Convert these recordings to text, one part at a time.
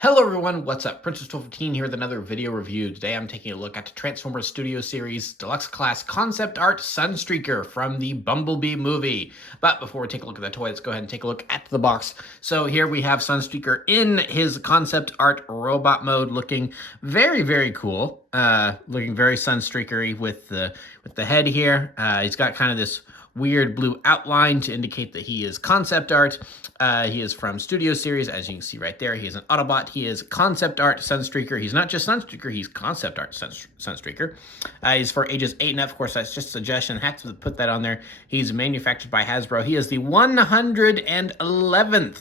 Hello everyone, what's up? Princess1215 here with another video review. Today I'm taking a look at the Transformers Studio Series Deluxe Class Concept Art Sunstreaker from the Bumblebee movie. But before we take a look at the toy, let's go ahead and take a look at the box. So here we have Sunstreaker in his concept art robot mode, looking very, very cool. Looking very Sunstreaker-y with the head here. He's got kind of this weird blue outline to indicate that he is concept art. He is from Studio Series, as you can see right there. He is an Autobot. He is concept art Sunstreaker. He's not just Sunstreaker, he's concept art Sunstreaker. He's for ages 8 and up. Of course, that's just a suggestion. Have to put that on there. He's manufactured by Hasbro. He is the 111th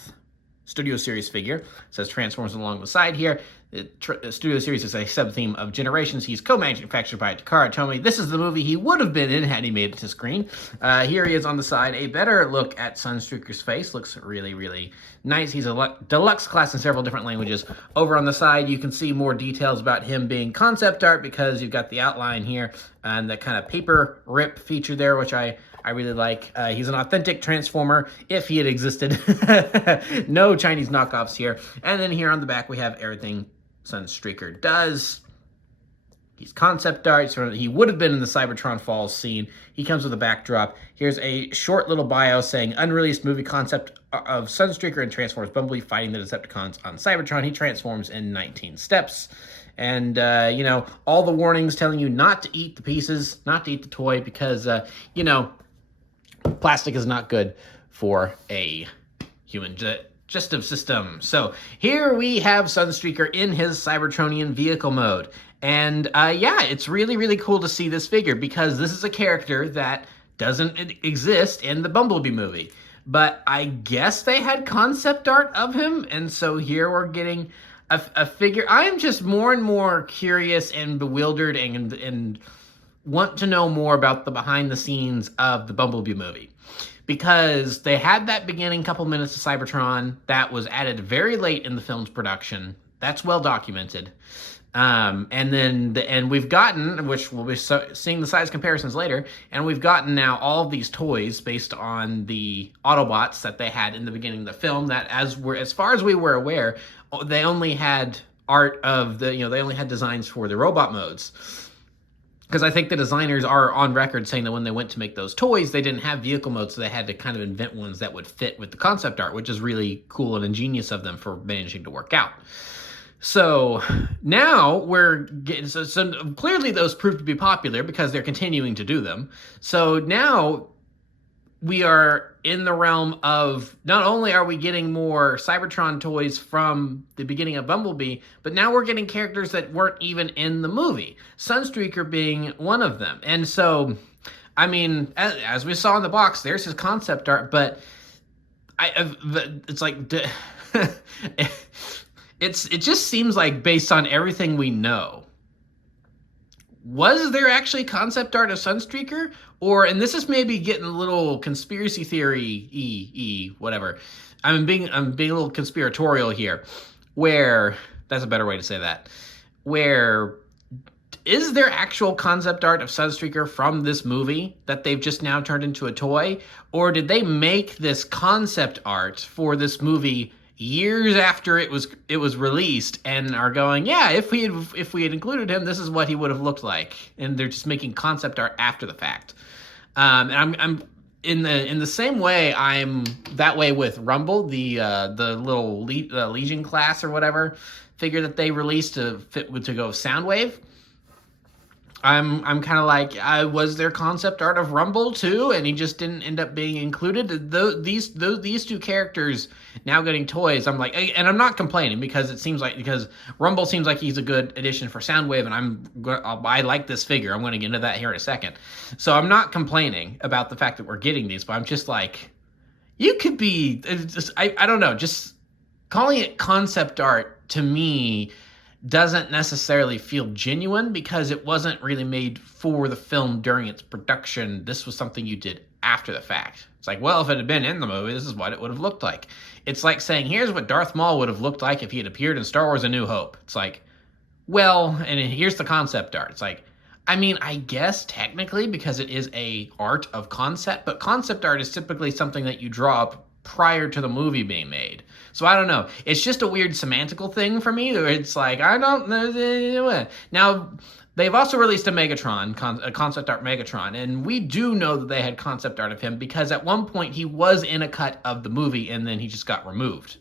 Studio Series figure. It says Transformers along the side here. The Studio Series is a sub-theme of Generations. He's co-manufactured by Takara Tomy. This is the movie he would have been in had he made it to screen. Here he is on the side. A better look at Sunstreaker's face. Looks really, really nice. He's a deluxe class in several different languages. Over on the side, you can see more details about him being concept art because you've got the outline here and that kind of paper rip feature there, which I really like. He's an authentic Transformer, if he had existed. No Chinese knockoffs here. And then here on the back, we have everything Sunstreaker does. He's concept art, so he would have been in the Cybertron Falls scene. He comes with a backdrop. Here's a short little bio saying, unreleased movie concept of Sunstreaker and Transformers Bumblebee fighting the Decepticons on Cybertron. He transforms in 19 steps. And, you know, all the warnings telling you not to eat the pieces, not to eat the toy, because, you know, plastic is not good for a human digestive system. So here we have Sunstreaker in his Cybertronian vehicle mode. And yeah, it's really, really cool to see this figure because this is a character that doesn't exist in the Bumblebee movie. But I guess they had concept art of him, and so here we're getting a figure. I am just more and more curious and bewildered and want to know more about the behind the scenes of the Bumblebee movie. Because they had that beginning couple minutes of Cybertron that was added very late in the film's production. That's well documented. And we've gotten, which we'll be seeing the size comparisons later, and we've gotten now all of these toys based on the Autobots that they had in the beginning of the film that, as far as we were aware, they only had art of the, they only had designs for the robot modes. Because I think the designers are on record saying that when they went to make those toys, they didn't have vehicle modes, so they had to kind of invent ones that would fit with the concept art, which is really cool and ingenious of them for managing to work out. So now we're getting, so clearly those proved to be popular because they're continuing to do them. So now we are in the realm of, not only are we getting more Cybertron toys from the beginning of Bumblebee, but now we're getting characters that weren't even in the movie. Sunstreaker being one of them. And so, I mean, as we saw in the box, there's his concept art, but it's like, it just seems like based on everything we know, was there actually concept art of Sunstreaker? Or, and this is maybe getting a little conspiracy theory whatever. I'm being a little conspiratorial here. Where, that's a better way to say that. Where, is there actual concept art of Sunstreaker from this movie that they've just now turned into a toy? Or did they make this concept art for this movie years after it was released and are going, yeah, if we had included him, this is what he would have looked like, and they're just making concept art after the fact. And I'm in the same way I'm that way with Rumble, the little Legion class or whatever figure that they released to go Soundwave. I'm kind of like, was there concept art of Rumble too, and he just didn't end up being included? These two characters now getting toys, I'm like, and I'm not complaining because Rumble seems like he's a good addition for Soundwave, and I like this figure. I'm going to get into that here in a second. So I'm not complaining about the fact that we're getting these, but I'm just like, you could be, I don't know, just calling it concept art to me doesn't necessarily feel genuine because it wasn't really made for the film during its production. This was something you did after the fact. It's like, well, if it had been in the movie, this is what it would have looked like. It's like saying, here's what Darth Maul would have looked like if he had appeared in Star Wars A New Hope. It's like, well, and here's the concept art. It's like, I mean, I guess technically because it is a art of concept, but concept art is typically something that you draw up prior to the movie being made. So I don't know. It's just a weird semantical thing for me. It's like, I don't know. Now, they've also released a Megatron, a concept art Megatron, and we do know that they had concept art of him because at one point he was in a cut of the movie and then he just got removed.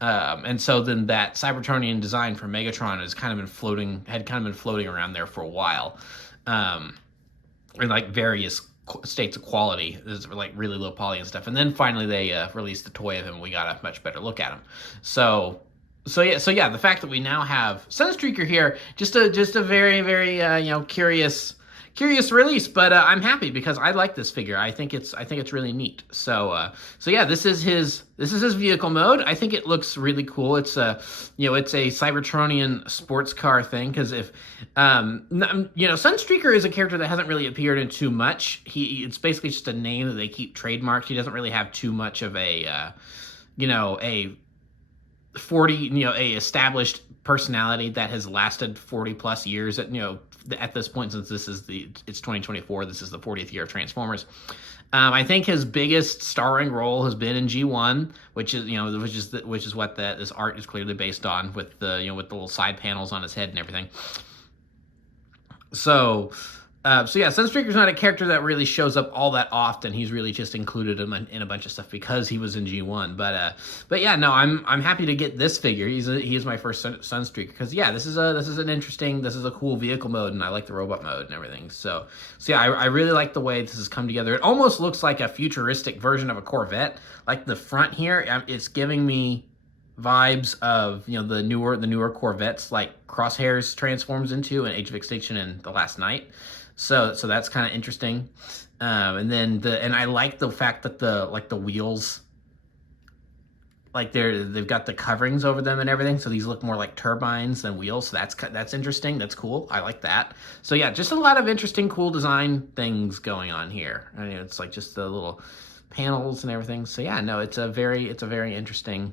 And so then that Cybertronian design for Megatron had kind of been floating around there for a while, in like various states of quality. There's like really low poly and stuff. And then finally they released the toy of him. We got a much better look at him. So yeah, the fact that we now have Sunstreaker here, just a very, very curious release, but I'm happy because I like this figure. I think it's really neat. So yeah, this is his vehicle mode. I think it looks really cool. It's it's a Cybertronian sports car thing, because if Sunstreaker is a character that hasn't really appeared in too much. It's basically just a name that they keep trademarked. He doesn't really have too much of a a established personality that has lasted 40 plus years at this point, since it's 2024, this is the 40th year of Transformers. I think his biggest starring role has been in G1, which is what this art is clearly based on, with the with the little side panels on his head and everything. So yeah, Sunstreaker's not a character that really shows up all that often. He's really just included in a bunch of stuff because he was in G1. But yeah, no, I'm happy to get this figure. He's my first Sunstreaker, because yeah, this is a cool vehicle mode, and I like the robot mode and everything. So yeah, I really like the way this has come together. It almost looks like a futuristic version of a Corvette. Like the front here, it's giving me vibes of the newer Corvettes, like Crosshairs transforms into in Age of Extinction and The Last Knight. So that's kind of interesting. And I like the fact that the wheels, like they've got the coverings over them and everything, so these look more like turbines than wheels. So that's interesting. That's cool. I like that. So yeah, just a lot of interesting, cool design things going on here. I mean, it's like just the little panels and everything. So yeah, no, it's a very interesting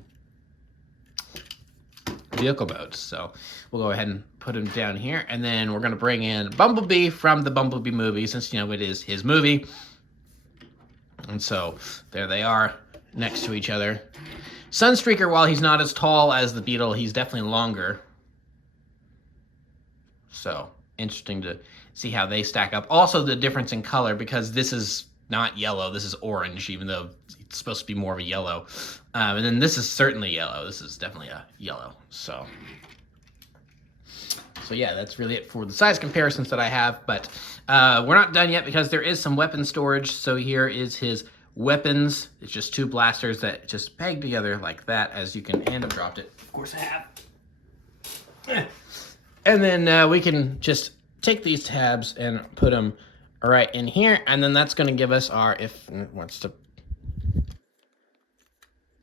vehicle mode. So we'll go ahead and put him down here, and then we're going to bring in Bumblebee from the Bumblebee movie, since it is his movie. And so there they are next to each other. Sunstreaker, while he's not as tall as the Beetle, he's definitely longer. So interesting to see how they stack up. Also the difference in color, because this is not yellow, this is orange, even though it's supposed to be more of a yellow. And then this is certainly yellow. This is definitely a yellow. So yeah, that's really it for the size comparisons that I have. But we're not done yet, because there is some weapon storage. So here is his weapons. It's just two blasters that just peg together like that, as you can, and I've dropped it. Of course I have. And then we can just take these tabs and put them right in here, and then that's going to give us our, if it wants to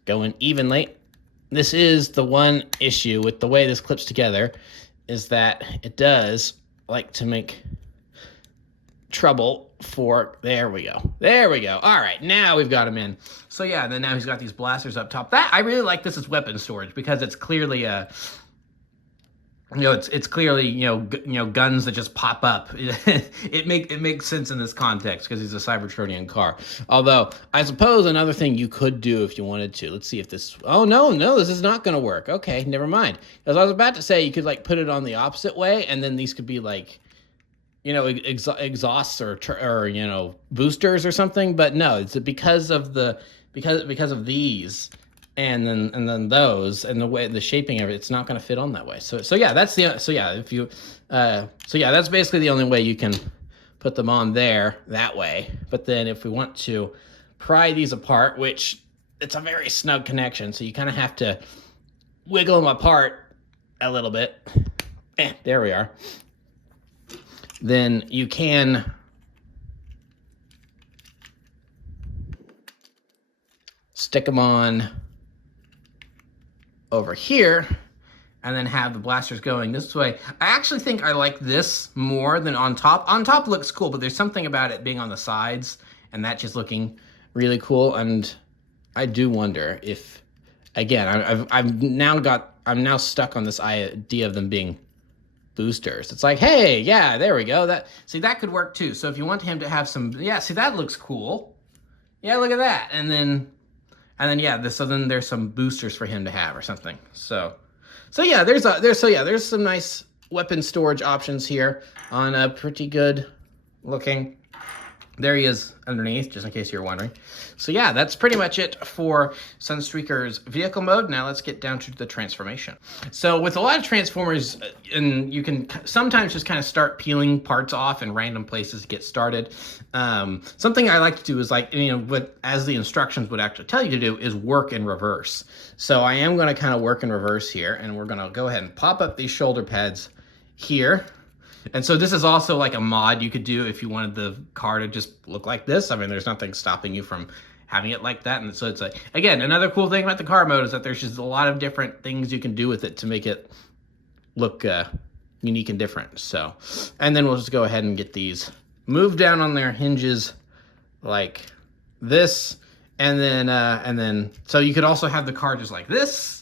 go in evenly. This is the one issue with the way this clips together, is that it does like to make trouble for, there we go. All right, now we've got him in. So yeah, and then now he's got these blasters up top. That, I really like this as weapon storage, because it's clearly a, it's clearly, guns that just pop up. It makes sense in this context, because he's a Cybertronian car. Although, I suppose another thing you could do if you wanted to, let's see if this, oh no, this is not going to work. Okay, never mind. Because I was about to say, you could like put it on the opposite way, and then these could be like, exhausts or boosters or something. But no, it's because of these. And then those, and the way, the shaping of it, it's not going to fit on that way. So yeah, that's that's basically the only way you can put them on there, that way. But then if we want to pry these apart, which it's a very snug connection, so you kind of have to wiggle them apart a little bit. There we are. Then you can stick them on over here, and then have the blasters going this way. I actually think I like this more than on top. On top looks cool, but there's something about it being on the sides, and that just looking really cool. And I do wonder if, again, I'm now stuck on this idea of them being boosters. It's like, hey, yeah, there we go. That could work too. So if you want him to have some, yeah, see, that looks cool. Yeah, look at that. And And then yeah, so then there's some boosters for him to have or something. So yeah, there's some nice weapon storage options here on a pretty good looking. There he is underneath, just in case you're wondering. So yeah, that's pretty much it for Sunstreaker's vehicle mode. Now let's get down to the transformation. So with a lot of Transformers, and you can sometimes just kind of start peeling parts off in random places to get started. Something I like to do is like, as the instructions would actually tell you to do, is work in reverse. So I am gonna kind of work in reverse here, and we're gonna go ahead and pop up these shoulder pads here. And so this is also like a mod you could do if you wanted the car to just look like this. I mean, there's nothing stopping you from having it like that. And so it's like, again, another cool thing about the car mode is that there's just a lot of different things you can do with it to make it look unique and different. So, and then we'll just go ahead and get these moved down on their hinges like this. And then, so you could also have the car just like this.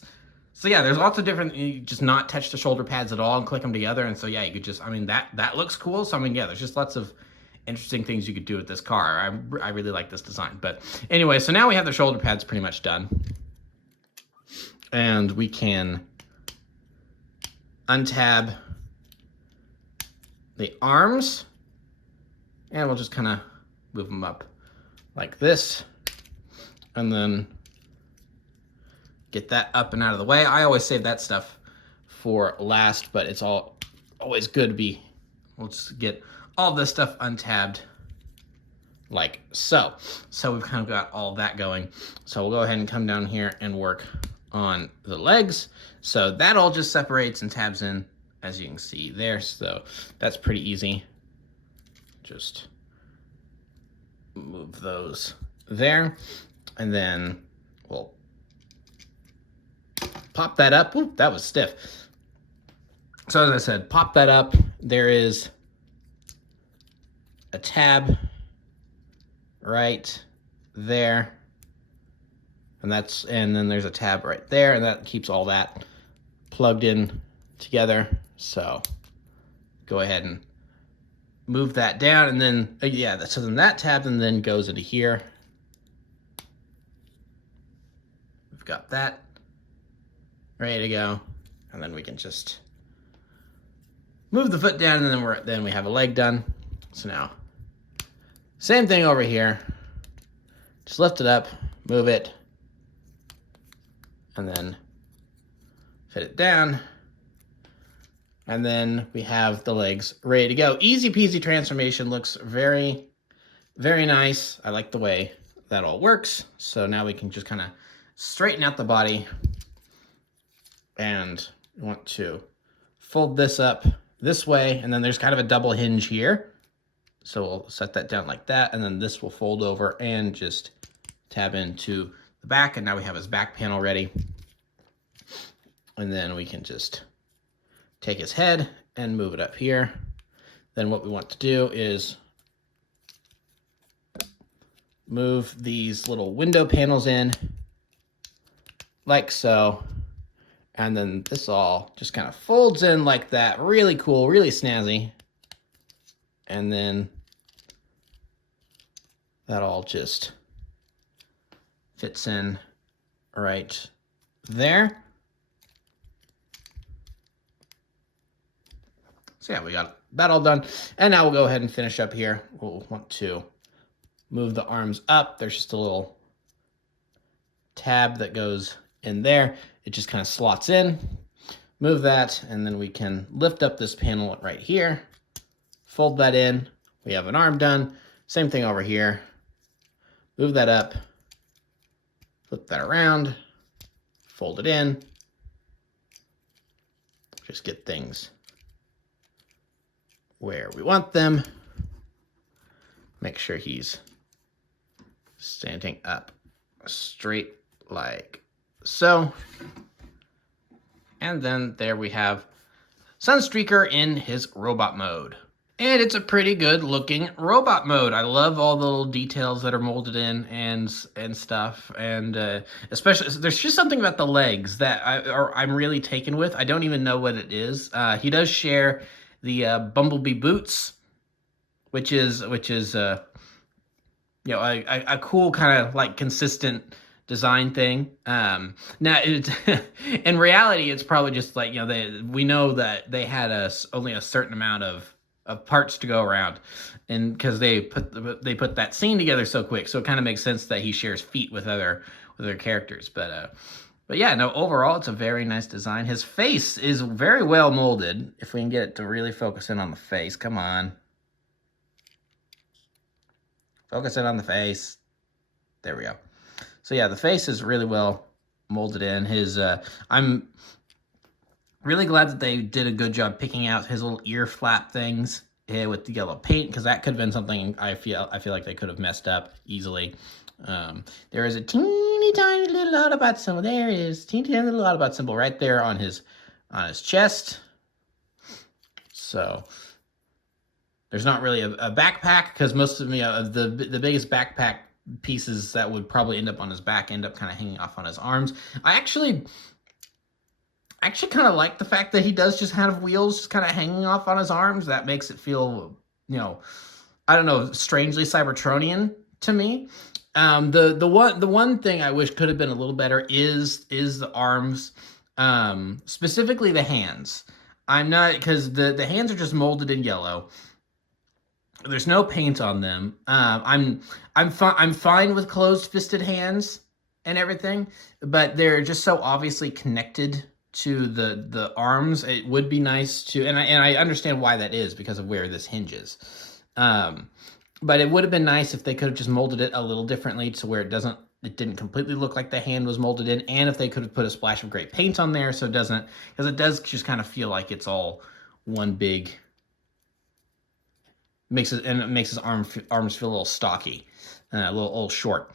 So yeah, there's lots of different, you just not touch the shoulder pads at all and click them together. And so yeah, you could just, I mean, that looks cool. So I mean, yeah, there's just lots of interesting things you could do with this car. I really like this design. But anyway, so now we have the shoulder pads pretty much done. And we can untab the arms. And we'll just kind of move them up like this. And then get that up and out of the way. I always save that stuff for last, but it's always good to be, we'll just get all this stuff untabbed like so. So we've kind of got all that going. So we'll go ahead and come down here and work on the legs. So that all just separates and tabs in, as you can see there. So that's pretty easy. Just move those there. And then we'll pop that up. Ooh, that was stiff. So as I said, pop that up. There is a tab right there. And then there's a tab right there, and that keeps all that plugged in together. So go ahead and move that down, and then so then that tab then goes into here. We've got that ready to go, and then we can just move the foot down, and then we have a leg done. So now, same thing over here. Just lift it up, move it, and then fit it down. And then we have the legs ready to go. Easy peasy transformation. Looks very, very nice. I like the way that all works. So now we can just kind of straighten out the body. And we want to fold this up this way, and then there's kind of a double hinge here. So we'll set that down like that, and then this will fold over and just tab into the back, and now we have his back panel ready. And then we can just take his head and move it up here. Then what we want to do is move these little window panels in like so. And then this all just kind of folds in like that. Really cool, really snazzy. And then that all just fits in right there. So yeah, we got that all done. And now we'll go ahead and finish up here. We'll want to move the arms up. There's just a little tab that goes in there. It just kind of slots in. Move that, and then we can lift up this panel right here. Fold that in. We have an arm done. Same thing over here. Move that up. Flip that around. Fold it in. Just get things where we want them. Make sure he's standing up straight like so. And then there we have Sunstreaker in his robot mode. And it's a pretty good looking robot mode. I love all the little details that are molded in and stuff. And especially, there's just something about the legs that I'm really taken with. I don't even know what it is. He does share the Bumblebee boots, which is a cool kind of like consistent design thing. Now, in reality, it's probably just like, we know that they had only a certain amount of parts to go around, and because they put that scene together so quick, so it kind of makes sense that he shares feet with other characters. But yeah, no, overall, it's a very nice design. His face is very well molded. If we can get it to really focus in on the face. Come on. Focus in on the face. There we go. So yeah, the face is really well molded in. I'm really glad that they did a good job picking out his little ear flap things here with the yellow paint, because that could have been something I feel like they could have messed up easily. There is a teeny tiny little Autobot symbol. There it is, teeny tiny little Autobot symbol right there on his chest. So there's not really a backpack, because most of the biggest backpack pieces that would probably end up on his back end up kind of hanging off on his arms. I actually kind of like the fact that he does just have wheels just kind of hanging off on his arms. That makes it feel, I don't know, strangely Cybertronian to me. The one thing I wish could have been a little better is the arms, specifically the hands. I'm not, because the hands are just molded in yellow. There's no paint on them. I'm fine with closed-fisted hands and everything, but they're just so obviously connected to the arms. It would be nice to, and I understand why that is, because of where this hinges. But it would have been nice if they could have just molded it a little differently to where it didn't completely look like the hand was molded in, and if they could have put a splash of gray paint on there so it doesn't, because it does just kind of feel like it's all one big, makes his arms feel a little stocky, a little short.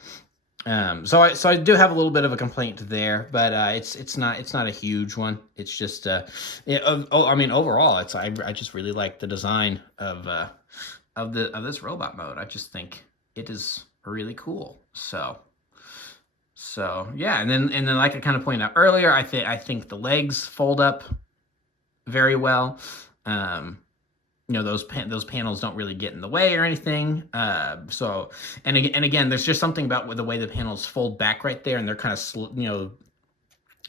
So I do have a little bit of a complaint there, but it's not a huge one. It's just overall, I just really like the design of this robot mode. I just think it is really cool. So yeah, and then like I kind of pointed out earlier, I think the legs fold up very well. Those panels don't really get in the way or anything. So again, there's just something about the way the panels fold back right there, and they're kind of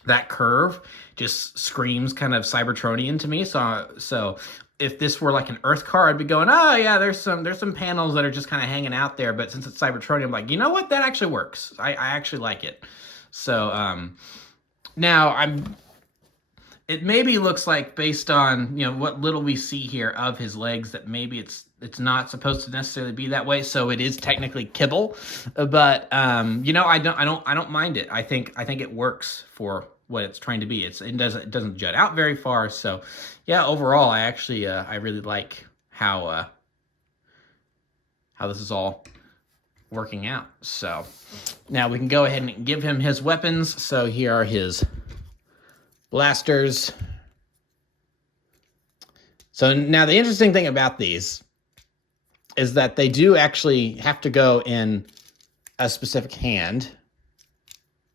that curve just screams kind of Cybertronian to me. So if this were like an Earth car, I'd be going, oh yeah, there's some panels that are just kind of hanging out there. But since it's Cybertronian, I'm like, you know what? That actually works. I actually like it. So now it maybe looks like, based on what little we see here of his legs, that maybe it's not supposed to necessarily be that way. So it is technically kibble, but I don't mind it. I think it works for what it's trying to be. It doesn't jut out very far. So yeah, overall, I actually I really like how this is all working out. So now we can go ahead and give him his weapons. So here are his blasters. So now the interesting thing about these is that they do actually have to go in a specific hand.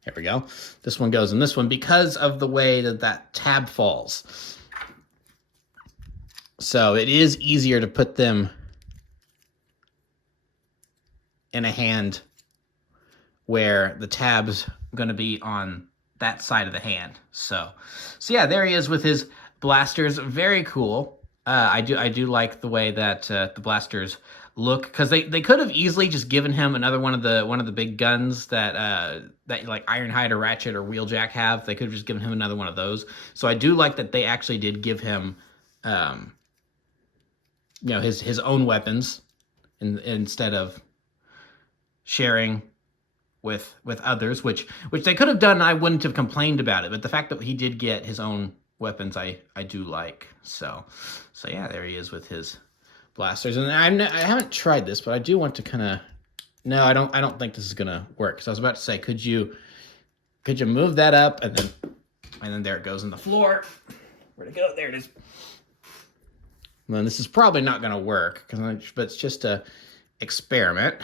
Here we go. This one goes in this one because of the way that tab falls. So it is easier to put them in a hand where the tab's going to be on that side of the hand. So yeah, there he is with his blasters. Very cool. I do like the way that the blasters look, because they could have easily just given him another one of the big guns that like Ironhide or Ratchet or Wheeljack have. They could have just given him another one of those. So I do like that they actually did give him his own weapons instead of sharing with others, which they could have done. I wouldn't have complained about it, but the fact that he did get his own weapons, I do like. So yeah, there he is with his blasters. And I haven't tried this, but I do want to kind of, no, I don't think this is gonna work. So I was about to say, could you move that up, and then there it goes in the floor. Where'd it go? There it is. And then this is probably not gonna work, but it's just a experiment.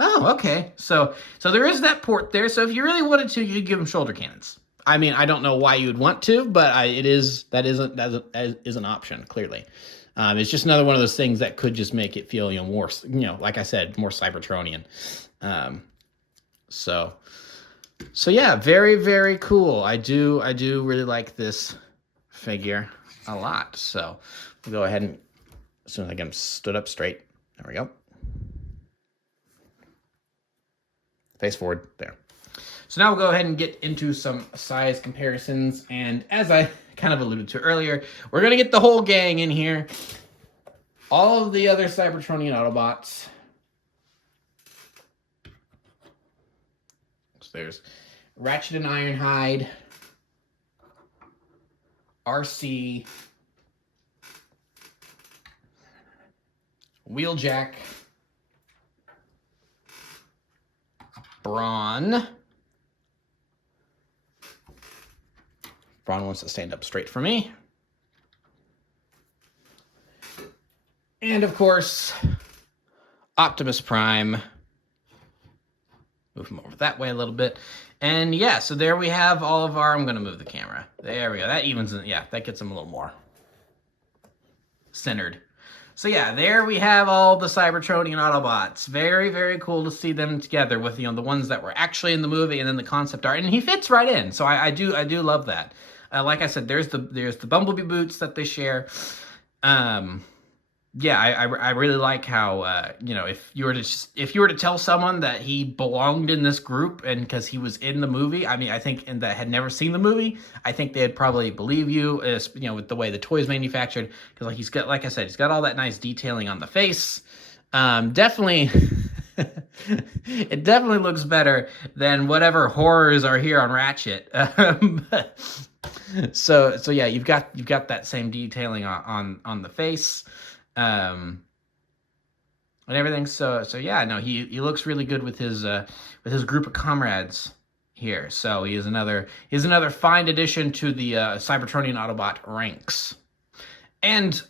Oh, okay. So there is that port there. So if you really wanted to, you could give him shoulder cannons. I mean, I don't know why you would want to, but that is an option, clearly. It's just another one of those things that could just make it feel, more, like I said, more Cybertronian. So yeah, very, very cool. I do really like this figure a lot. So we'll go ahead and, as soon as I get him stood up straight, there we go. Face forward, there. So now we'll go ahead and get into some size comparisons. And as I kind of alluded to earlier, we're going to get the whole gang in here. All of the other Cybertronian Autobots. So there's Ratchet and Ironhide, RC, Wheeljack, Brawn. Brawn wants to stand up straight for me. And of course, Optimus Prime. Move him over that way a little bit. And yeah, so there we have all of our, I'm going to move the camera. There we go. That evens, yeah, that gets him a little more centered. So yeah, there we have all the Cybertronian Autobots. Very, very cool to see them together with, you know, the ones that were actually in the movie and then the concept art. And he fits right in. So I do love that. Like I said, there's the Bumblebee boots that they share. Yeah, I really like how, you know, if you were to tell someone that he belonged in this group and because he was in the movie, I mean, I think, and that had never seen the movie, I think they'd probably believe you, you know, with the way the toy's manufactured, because like he's got, like I said, he's got all that nice detailing on the face. Definitely, it definitely looks better than whatever horrors are here on Ratchet. So yeah, you've got that same detailing on the face. And everything. So yeah, no, he looks really good with his group of comrades here. So he's another fine addition to the Cybertronian Autobot ranks. And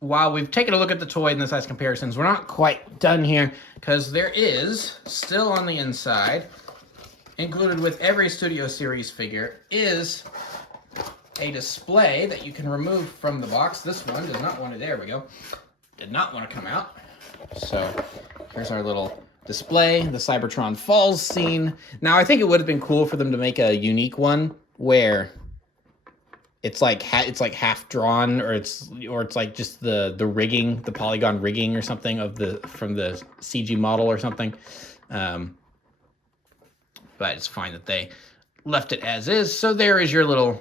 while we've taken a look at the toy and the size comparisons, we're not quite done here, because there is still on the inside, included with every Studio Series figure, is a display that you can remove from the box. This one does not want to, there we go, did not want to come out. So here's our little display, the Cybertron Falls scene. Now I think it would have been cool for them to make a unique one where it's like half drawn, or it's like just the rigging, the polygon rigging or something from the CG model or something. But it's fine that they left it as is. So there is your little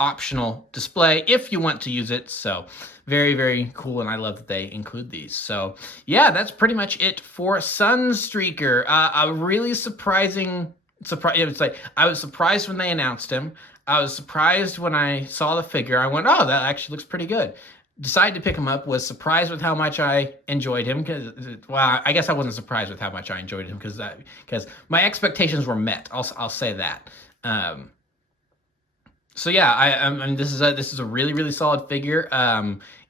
optional display if you want to use it. So very, very cool, and I love that they include these. So yeah, that's pretty much it for Sunstreaker. A really surprising surprise. It's like, I was surprised when they announced him. I was surprised when I saw the figure. I went, oh, that actually looks pretty good. Decided to pick him up. Was surprised with how much I enjoyed him. Well, I guess I wasn't surprised with how much I enjoyed him because my expectations were met. I'll say that. So yeah, this is a really, really solid figure.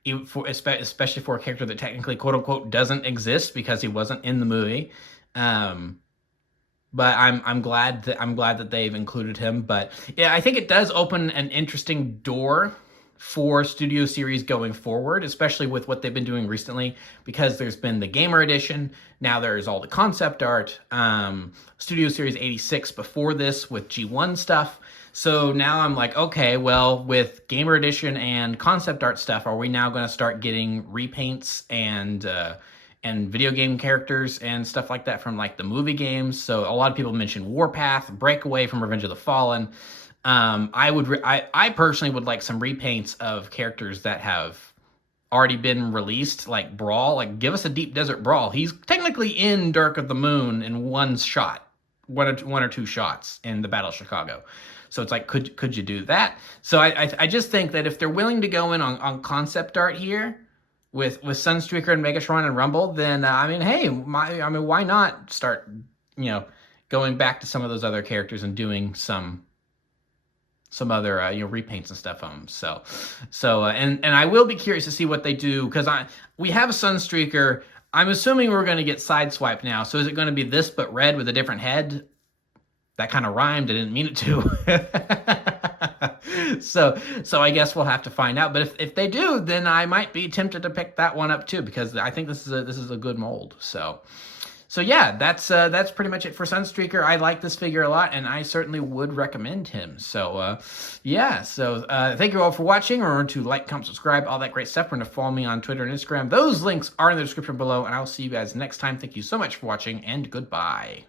Especially for a character that technically, quote unquote, doesn't exist because he wasn't in the movie. But I'm glad that they've included him. But yeah, I think it does open an interesting door for Studio Series going forward, especially with what they've been doing recently, because there's been the Gamer Edition, now there's all the concept art, Studio Series 86 before this with G1 stuff. So now I'm like, okay, well, with Gamer Edition and concept art stuff, are we now going to start getting repaints and video game characters and stuff like that from like the movie games? So a lot of people mentioned Warpath, Breakaway from Revenge of the Fallen. I personally would like some repaints of characters that have already been released, like Brawl. Like, give us a Deep Desert Brawl. He's technically in Dark of the Moon in one or two shots in the Battle of Chicago. So it's like, could you do that? So I just think that if they're willing to go in on concept art here with Sunstreaker and Megatron and Rumble, then I mean, hey, why not start, you know, going back to some of those other characters and doing some other repaints and stuff on them. So and I will be curious to see what they do, because we have a Sunstreaker. I'm assuming we're going to get Sideswipe now. So is it going to be this but red with a different head? That kind of rhymed. I didn't mean it to. So I guess we'll have to find out. But if they do, then I might be tempted to pick that one up too, because I think this is a good mold. So So yeah, that's pretty much it for Sunstreaker. I like this figure a lot, and I certainly would recommend him. So yeah, so thank you all for watching. Remember to like, comment, subscribe, all that great stuff. Remember to follow me on Twitter and Instagram. Those links are in the description below, and I'll see you guys next time. Thank you so much for watching, and goodbye.